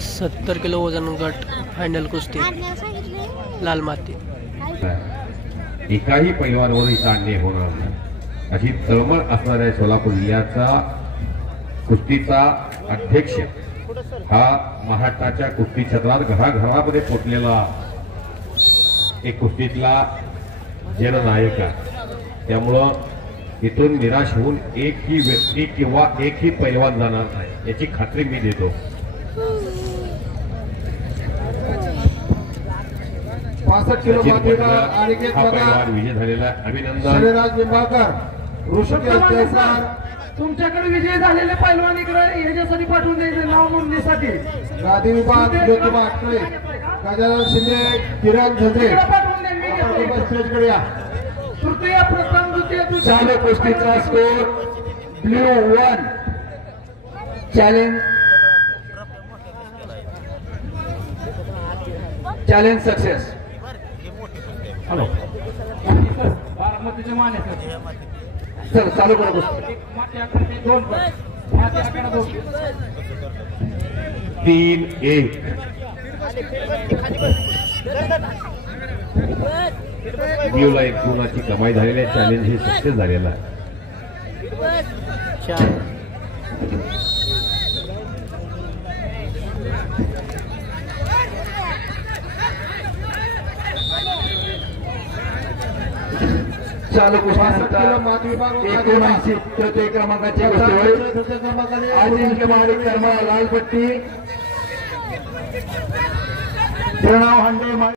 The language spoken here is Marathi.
70 किलो वजन गट फायनल कुस्ती लाल माती। एकाही पैलवानवर इथं अन्याय होणार नाही अशी तळमळ असणाऱ्या सोलापूर जिल्ह्याचा कुस्तीचा अध्यक्ष हा महाराष्ट्राच्या कुस्ती क्षेत्रात घराघरामध्ये पोचलेला एक कुस्तीतला जननायक आहे। त्यामुळं इथून निराश होऊन एकही व्यक्ती किंवा एकही पैलवान जाणार नाही याची खात्री मी देतो। 65 किलो पैलवान विजय झालेला अभिनंदन। शरीराज निंबाळकर ऋषिकेश जयस्वाल तुमच्याकडे विजय झालेले पैलवान इकडे याच्यासाठी पाठवून द्यायचं नाव नोंदणीसाठी। गादी विभाग ज्योतिबा आटरे गजानन शिंदे किरण झंझे स्टेजकडे या। तृतीय प्रथम द्वितीय चालू कुस्तीचा score blue 1 challenge success. Hello बारामतीचे माने चल चालू करा कुस्ती। 3-1 न्यूला एक गुणाची कमाई झालेली आहे। चॅलेंज हे सक्सेस झालेलं आहे। चालू कुस्तीनंतर 79 तृतीय क्रमांकाची कुस्ती अजिंक्य माडिक कर्मा लाल पट्टी प्रणव हांडे।